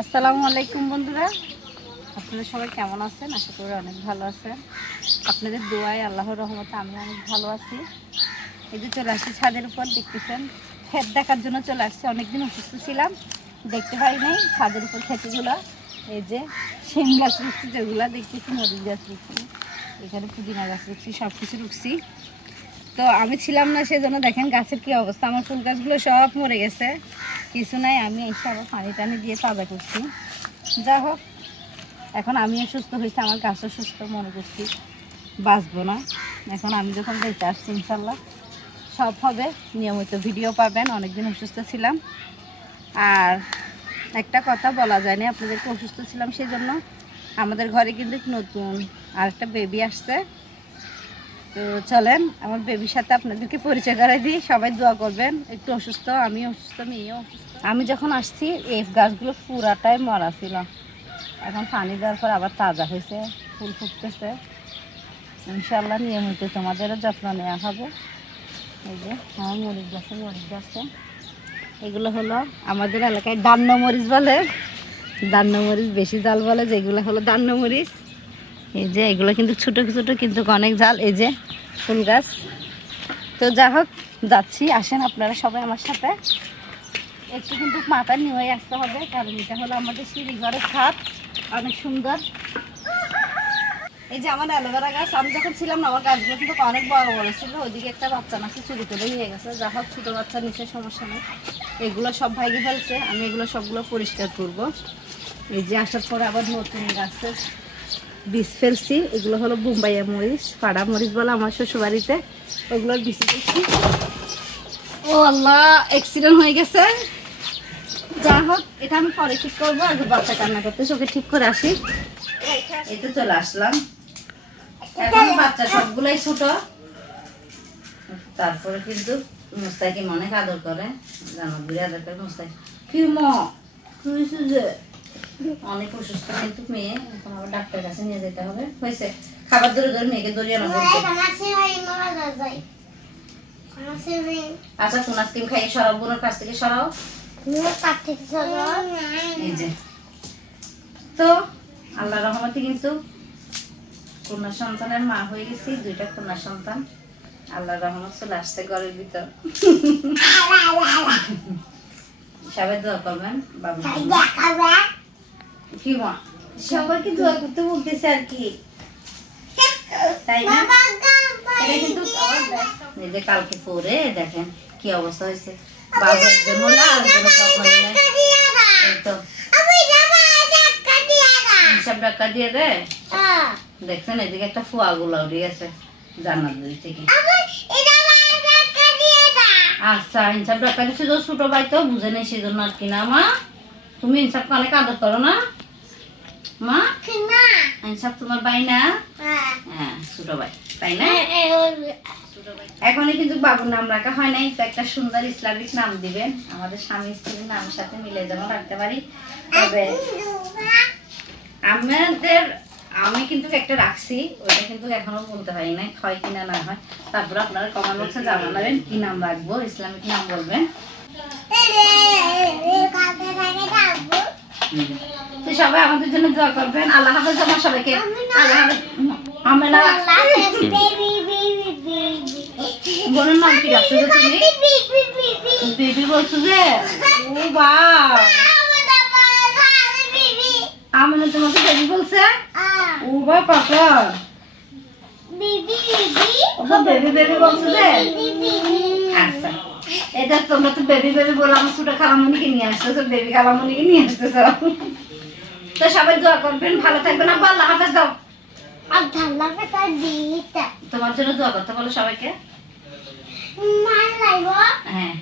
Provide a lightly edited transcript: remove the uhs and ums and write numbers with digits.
আসসালামু আলাইকুম বন্ধুরা, আপনারা সবাই কেমন আছেন? আশা করি অনেক ভালো আছেন। আপনাদের দোয়ায় আল্লাহর রহমতে আমি অনেক ভালো আছি। এই যে চলে আসছি ছাদের উপর, দেখতেছেন ক্ষেত দেখার জন্য চলে আসছি। অনেকদিন অসুস্থ ছিলাম, দেখতে পাই নাই ছাদের উপর ক্ষেতগুলো। এই যে শিম গাছ রুখছি, যেগুলো দেখতেছি মরিচ গাছ রুখছি, এখানে পুদিনা গাছ রুখছি, সব কিছু রুখছি। তো আমি ছিলাম না, সেজন্য দেখেন গাছের কি অবস্থা। আমার ফুল গাছগুলো সব মরে গেছে, কিছু নাই। আমি এসে আবার পানি টানি দিয়ে তাজা করছি। যা হোক, এখন আমিও সুস্থ হয়েছি, আমার গাছও সুস্থ, মনে করছি বাঁচবো না। এখন আমি যখন বেঁচে আসছি, ইনশাল্লাহ সব হবে। নিয়মিত ভিডিও পাবেন। অনেকদিন অসুস্থ ছিলাম, আর একটা কথা বলা যায়নি, আপনাদেরকে অসুস্থ ছিলাম সেই জন্য। আমাদের ঘরে কিন্তু নতুন আরেকটা বেবি আসছে। তো চলেন আমার বেবির সাথে আপনাদেরকে পরিচয় করাই দিই। সবাই দোয়া করবেন। একটু অসুস্থ, আমি অসুস্থ, মেয়েও অসুস্থ। আমি যখন আসছি এই গাছগুলো পুরাটাই মরা ছিল, এখন পানি দেওয়ার পর আবার তাজা হয়েছে, ফুল ফুটতেছে। ইনশাল্লাহ নিয়মিত তোমাদেরও যত্ন নেওয়া হবে। এই যে আমার মরিচ গাছে এগুলো হলো আমাদের এলাকায় দান্ন মরিচ বলে। দান্ন মরিচ বেশি জাল বলে, যেগুলো হলো দান্ন মরিচ। এই যে এগুলো কিন্তু ছোটো ছোটো, কিন্তু অনেক জাল। এই যে ফুল গাছ। তো যা হোক, যাচ্ছি, আসেন আপনারা সবাই আমার সাথে। একটু কিন্তু মাথা নিয়ে আসতে হবে, কারণ এটা হলো আমাদের সিঁড়ি ঘরের ছাদ, অনেক সুন্দর। এই যে আমার অ্যালোভেরা গাছ, আমি যখন ছিলাম না আমার গাছগুলো কিন্তু অনেক বড় বড় ছিল। ওইদিকে একটা বাচ্চা নাকি চুরি করে নিয়ে গেছে। যা হোক, ছোটো বাচ্চা নিচে সমস্যা নেই। এগুলো সব ভাইগে ফেলছে, আমি এগুলো সবগুলো পরিষ্কার করব। এই যে আসার পরে আবার নতুন গাছের বীজ ফেলছি। এগুলো হলো বোম্বাইয়া মরিচ, পাড়া মরিচ বলে আমার শ্বশুরবাড়িতে। ওগুলোর বীজ ফেলছি। ও আল্লাহ, অ্যাক্সিডেন্ট হয়ে গেছে। যা হোক, এটা আমি পরে ঠিক করবো, আগে বাচ্চা কান্না করতে ওকে ঠিক করে আসি। এই তো চলে আসলাম। এখন বাচ্চা সবগুলাই ছোট, তারপরে কিন্তু মুস্তাকিম অনেক আদর করে, জানো, বুড়ি আদর করে। মুস্তাকিম কি যে অনেক অসুস্থ কিন্তু মেয়ে, এখন আবার ডাক্তারের কাছে নিয়ে যেতে হবে। হয়েছে খাবার ধরে ধরে মেয়েকে দরিয়ে আনা। আচ্ছা, কোন আইসক্রিম খাইয়ে সরাও, বোনের কাছ থেকে সরাও। এই যে তো আল্লাহ রহমতে কিন্তু কন্যা সন্তানের মা হয়ে গেছি, দুইটা কন্যা সন্তান। আল্লাহ রহমত চলে আসছে ঘরের ভিতর। সবাই দোয়া করবেন বাবু। কি মা, সবাইকে দোয়া করতে বলতেছে আর কি, তাই না? এটা কিন্তু এই যে কালকে পরে দেখেন কি অবস্থা হয়েছে। বাবু একজন হলো, আরেকজন যত্ন নিলে এই তো হিসাব টাকা দিয়ে দেয়। দেখছেন এদিকে একটা ফুয়া গুলা উঠে গেছে জান্নাত দুই থেকে। আচ্ছা, হিসাব টাকা দিচ্ছে, ছোট ভাই তো বুঝে নেই, সেই জন্য আর কি। না মা, তুমি ইনসাফকে অনেক আদর করো না মা? ইনসাফ তোমার ভাই না? হ্যাঁ, ছোট ভাই, তাই না? এখনই কিন্তু বাবুর নাম রাখা হয় নাই, তো একটা সুন্দর ইসলামিক নাম দিবেন, আমাদের স্বামী স্ত্রীর নামের সাথে মিলে যেমন রাখতে পারি। তবে আমি কিন্তু একটা রাখছি, ওইটা কিন্তু এখনো বলতে পারি না হয় কিনা না হয়। তারপরে আপনারা কমেন্ট বক্সে জানাবেন কি নাম রাখবো, ইসলামিক নাম বলবেন। তো সবাই আমাদের জন্য দোয়া করবেন। আল্লাহ হাফেজ আমার সবাইকে। আল্লাহ হাফেজ। আমেনা বোনের নাম কি রাখছো যে তুমি? বেবি বলছো যে? ও বাহ, আমেনা তোমাকে বেবি বলছে? ও বাহ, পাপা বেবি বেবি বলছো যে? আচ্ছা, এটা তোমরা তো বেবি বেবি বলে আমার ছোট খালামণিকে নিয়ে আসতেছো, বেবি খালামণিকে নিয়ে আসতেছো। তো সবাই দোয়া করবেন, ভালো থাকবেন। আব্বা আল্লাহ হাফেজ দাও। তোমার জন্য দোয়া করতে বলো সবাইকে। হ্যাঁ।